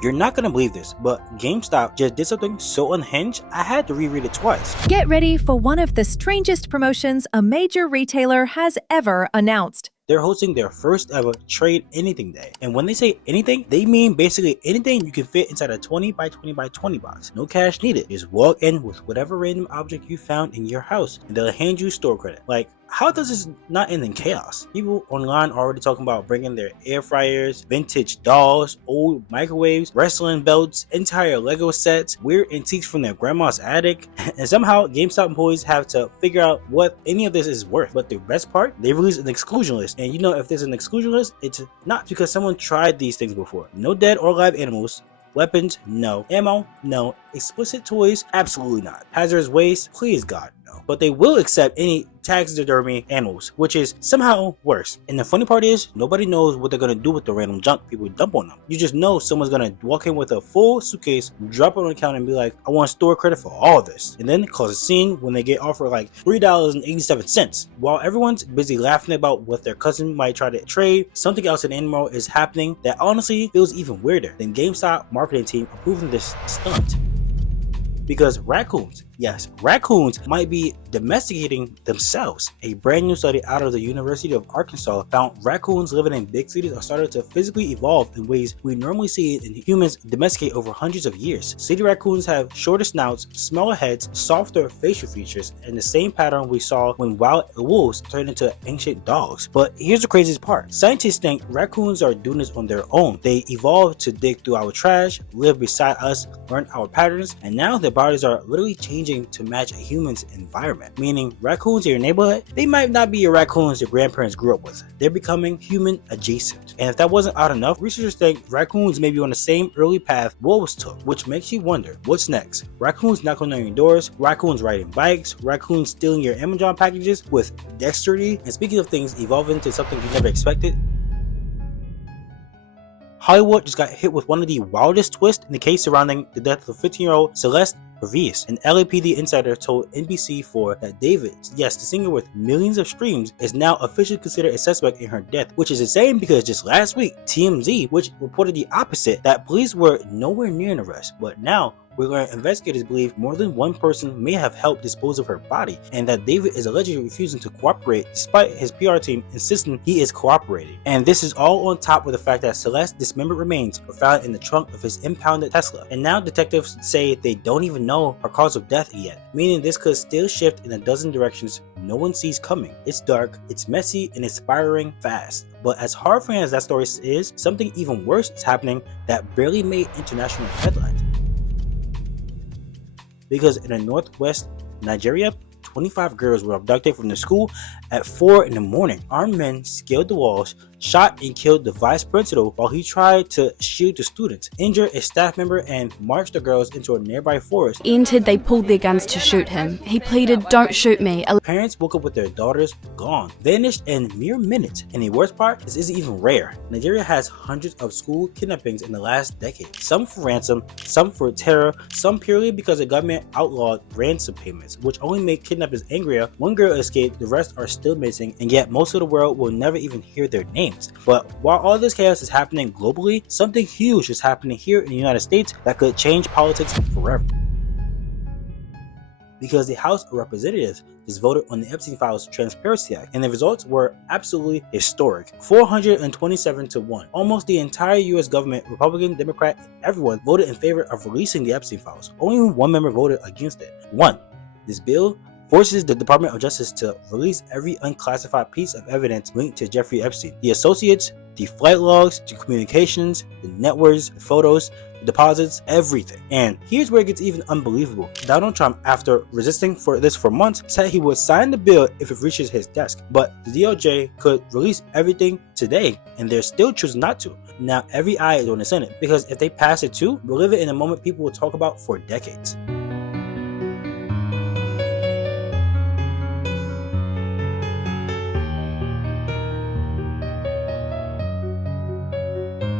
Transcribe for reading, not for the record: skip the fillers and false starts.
You're not gonna believe this, but GameStop just did something so unhinged, I had to reread it twice. Get ready for one of the strangest promotions a major retailer has ever announced. They're hosting their first ever Trade Anything Day. And when they say anything, they mean basically anything you can fit inside a 20 by 20 by 20 box. No cash needed. Just walk in with whatever random object you found in your house and they'll hand you store credit. Like, how does this not end in chaos? People online are already talking about bringing their air fryers, vintage dolls, old microwaves, wrestling belts, entire Lego sets, weird antiques from their grandma's attic, and somehow GameStop employees have to figure out what any of this is worth. But the best part, they released an exclusion list. And you know, if there's an exclusion list, it's not because someone tried these things before. No dead or live animals. Weapons, no. Ammo, no. Explicit toys, absolutely not. Hazardous waste, please God, no. But they will accept any taxidermy animals, which is somehow worse. And the funny part is, nobody knows what they're gonna do with the random junk people dump on them. You just know someone's gonna walk in with a full suitcase, drop it on the counter and be like, I want store credit for all this. And then cause a scene when they get offered like $3.87. While everyone's busy laughing about what their cousin might try to trade, something else in animal is happening that honestly feels even weirder than GameStop marketing team approving this stunt. Because raccoons, yes, raccoons might be domesticating themselves. A brand new study out of the University of Arkansas found raccoons living in big cities are starting to physically evolve in ways we normally see in humans domesticate over hundreds of years. City raccoons have shorter snouts, smaller heads, softer facial features, and the same pattern we saw when wild wolves turned into ancient dogs. But here's the craziest part. Scientists think raccoons are doing this on their own. They evolved to dig through our trash, live beside us, learn our patterns, and now their bodies are literally changing to match a human's environment. Meaning raccoons in your neighborhood, they might not be your raccoons your grandparents grew up with. They're becoming human adjacent. And if that wasn't odd enough, researchers think raccoons may be on the same early path wolves took, which makes you wonder, what's next? Raccoons knocking on your doors, raccoons riding bikes, raccoons stealing your Amazon packages with dexterity. And speaking of things evolving to something you never expected, Hollywood just got hit with one of the wildest twists in the case surrounding the death of 15-year-old Celeste Previous. An LAPD insider told NBC4 that David, yes, the singer with millions of streams, is now officially considered a suspect in her death, which is insane because just last week, TMZ, which reported the opposite, that police were nowhere near an arrest, but now we're learning investigators believe more than one person may have helped dispose of her body, and that David is allegedly refusing to cooperate despite his PR team insisting he is cooperating. And this is all on top of the fact that Celeste's dismembered remains were found in the trunk of his impounded Tesla. And now detectives say they don't even know her cause of death yet, meaning this could still shift in a dozen directions no one sees coming. It's dark, it's messy, and it's spiraling fast. But as horrifying as that story is, something even worse is happening that barely made international headlines. Because in the northwest Nigeria, 25 girls were abducted from the school at 4 in the morning. Armed men scaled the walls, shot and killed the vice principal while he tried to shield the students, injured a staff member, and marched the girls into a nearby forest. Entered, they pulled their guns to shoot him. He pleaded, "Don't shoot me." Parents woke up with their daughters gone, vanished in mere minutes. And the worst part, this isn't even rare. Nigeria has hundreds of school kidnappings in the last decade. Some for ransom, some for terror, some purely because the government outlawed ransom payments, which only make kidnappers angrier. One girl escaped, the rest are still missing, and yet most of the world will never even hear their names. But while all this chaos is happening globally, something huge is happening here in the United States that could change politics forever. Because the House of Representatives just voted on the Epstein Files Transparency Act, and the results were absolutely historic. 427 to 1. Almost the entire US government, Republican, Democrat, everyone voted in favor of releasing the Epstein Files. Only one member voted against it. This bill forces the Department of Justice to release every unclassified piece of evidence linked to Jeffrey Epstein. The associates, the flight logs, the communications, the networks, the photos, the deposits, everything. And here's where it gets even unbelievable. Donald Trump, after resisting for this for months, said he would sign the bill if it reaches his desk. But the DOJ could release everything today, and they're still choosing not to. Now every eye is on the Senate, because if they pass it too, we'll live it in a moment people will talk about for decades.